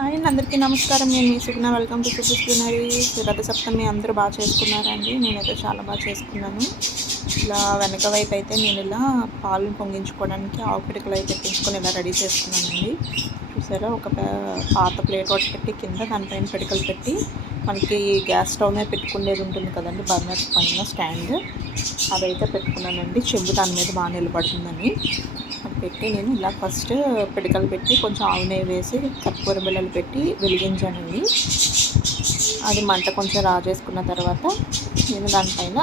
Hi అండి అందరికీ నమస్కారం. నేను మీ సుగ్న వెల్కమ్ టు చూపిస్తున్నది రథ సప్తమి అందరూ బాగా చేసుకున్నారండి. నేనైతే చాలా బాగా చేసుకున్నాను. ఇలా వెనక వైపు అయితే నేను ఇలా పాలు పొంగించుకోవడానికి ఆవు పిడకలు అయితే పెట్టించుకొని ఇలా రెడీ చేసుకున్నానండి. చూసారా? ఒక పాత ప్లేట్ ఒకటి పెట్టి కింద దానిపైన పిడకలు పెట్టి మనకి గ్యాస్ స్టవ్ మీద పెట్టుకునేది ఉంటుంది కదండి బర్నర్ పైన స్టాండ్. అదైతే పెట్టుకున్నానండి. చెంబు దాని మీద బాగా నిలబడుతుందని. పెట్టి నేను ఇలా ఫస్ట్ పిడకలు పెట్టి కొంచెం ఆవు నెయ్యి వేసి కర్పూర బిళ్ళలు పెట్టి వెలిగించానండి అది మంట కొంచెం రాజేసుకున్న తర్వాత నేను దానిపైన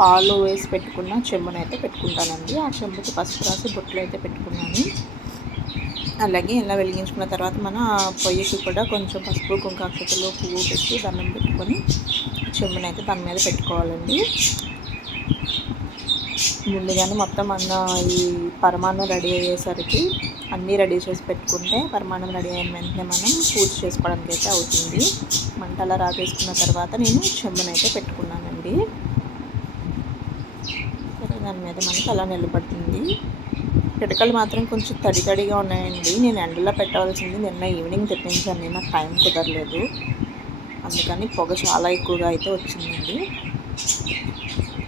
పాలు వేసి పెట్టుకున్న చెంబునైతే పెట్టుకుంటానండి. ఆ చెంబుకి పసుపు రాసి బొట్లు అయితే పెట్టుకున్నాను. అలాగే ఇలా వెలిగించుకున్న తర్వాత మన పొయ్యికి కూడా కొంచెం పసుపు కుంకాక్షతలు పువ్వు పెట్టి దండం పెట్టుకొని చెంబునైతే దాని మీద పెట్టుకోవాలండి. ముందుగానే మొత్తం అన్న ఈ పరమాన్నం రెడీ అయ్యేసరికి అన్నీ రెడీ చేసి పెట్టుకుంటే పరమాన్నం రెడీ అయిన వెంటనే మనం పూజ చేసుకోవడానికి అయితే అవుతుంది. మంట అలా రాపేసుకున్న తర్వాత నేను చెంబునైతే పెట్టుకున్నానండి. దాని మీద మనకి అలా నిలబడుతుంది. పిడకలు మాత్రం కొంచెం తడి తడిగా ఉన్నాయండి. నేను ఎండలో పెట్టవలసింది నిన్న ఈవినింగ్ తెప్పించాను. నాకు టైం కుదరలేదు. అందుకని పొగ చాలా ఎక్కువగా అయితే వచ్చిందండి.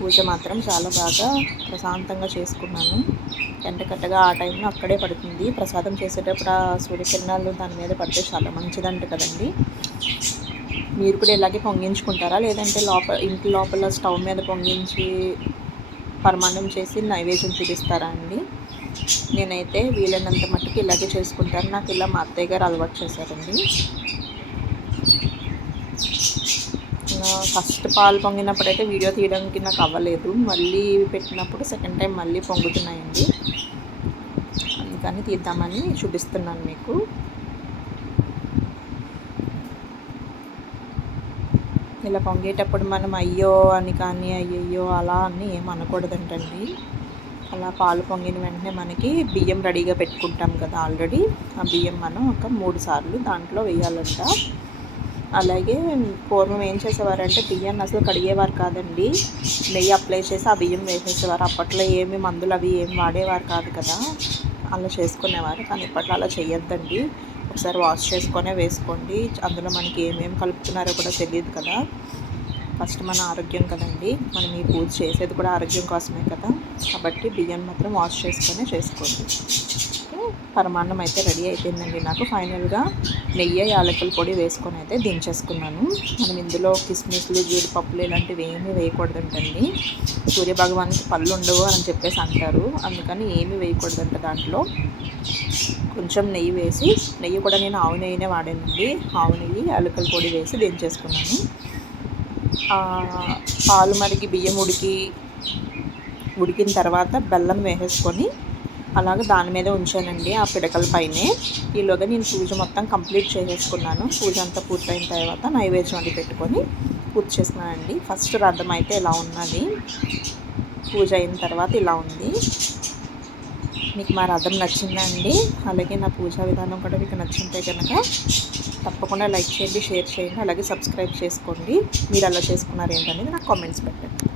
పూజ మాత్రం చాలా బాగా ప్రశాంతంగా చేసుకున్నాను. ఎండకట్టగా ఆ టైంలో అక్కడే పడుతుంది ప్రసాదం చేసేటప్పుడు ఆ సూర్యకిరణాలు దాని మీద పడితే చాలా మంచిదంట కదండి. మీరు కూడా ఇలాగే పొంగించుకుంటారా? లేదంటే లోపల ఇంటి లోపల స్టవ్ మీద పొంగించి పరమాన్నం చేసి నైవేద్యం చూపిస్తారా అండి? నేనైతే వీలైనంత మట్టుకు ఇలాగే చేసుకుంటాను. నాకు ఇలా మా అత్తయ్య గారు అలవాటు చేశారండి. ఫస్ట్ పాలు పొంగినప్పుడు అయితే వీడియో తీయడానికి నాకు అవ్వలేదు మళ్ళీ పెట్టినప్పుడు సెకండ్ టైం మళ్ళీ పొంగుతున్నాయండి. అందుకని తీద్దామని చూపిస్తున్నాను మీకు. ఇలా పొంగేటప్పుడు మనం అయ్యో అని కానీ అయ్యయ్యో అలా అని ఏం అనకూడదంటండి. అలా పాలు పొంగిన వెంటనే మనకి బియ్యం రెడీగా పెట్టుకుంటాం కదా ఆల్రెడీ. ఆ బియ్యం మనం ఒక మూడు సార్లు దాంట్లో వేయాలంట. అలాగే పూర్వం ఏం చేసేవారంటే బియ్యాన్ని అసలు కడిగేవారు కాదండి. నెయ్యి అప్లై చేసి ఆ బియ్యం వేసేసేవారు. అప్పట్లో ఏమి మందులు అవి ఏమి వాడేవారు కాదు కదా. అలా చేసుకునేవారు. కానీ ఇప్పట్లో అలా చేయొద్దండి ఒకసారి వాష్ చేసుకొనే వేసుకోండి. అందులో మనకి ఏమేమి కలుపుతున్నారో కూడా తెలియదు కదా. ఫస్ట్ మన ఆరోగ్యం కదండి. మనం ఈ పూజ చేసేది కూడా ఆరోగ్యం కోసమే కదా. కాబట్టి బియ్యం మాత్రం వాష్ చేసుకొని చేసుకోండి. పరమాన్నం అయితే రెడీ అయిపోయిందండి నాకు. ఫైనల్గా నెయ్యి యాలకుల పొడి వేసుకొని అయితే దించేసుకున్నాను. మనం ఇందులో కిస్మిస్లు జీడిపప్పులు ఇలాంటివి ఏమీ వేయకూడదంటండి. సూర్య భగవానికి పళ్ళు ఉండవు అని చెప్పేసి అంటారు. అందుకని ఏమీ వేయకూడదంట దాంట్లో. కొంచెం నెయ్యి వేసి నెయ్యి కూడా నేను ఆవు నెయ్యినే వాడానండి. ఆవు నెయ్యి యాలకుల పొడి వేసి దించేసుకున్నాను. పాలు మరిగి బియ్యం ఉడికి ఉడికిన తర్వాత బెల్లం వేసేసుకొని అలాగే దాని మీద ఉంచానండి ఆ పిడకల పైనే. ఈలోగా నేను పూజ మొత్తం కంప్లీట్ చేసేసుకున్నాను. పూజ అంతా పూర్తయిన తర్వాత నైవేద్యం అది పెట్టుకొని పూజ చేసుకున్నానండి ఫస్ట్ రథం అయితే ఇలా ఉన్నది. పూజ అయిన తర్వాత ఇలా ఉంది. మీకు మా రథం నచ్చిందా అండి? అలాగే నా పూజా విధానం కూడా మీకు నచ్చింటే కనుక తప్పకుండా లైక్ చేయండి షేర్ చేయండి అలాగే సబ్స్క్రైబ్ చేసుకోండి. మీరు అలా చేసుకున్నారు ఏంటనేది నాకు కామెంట్స్ పెట్టండి.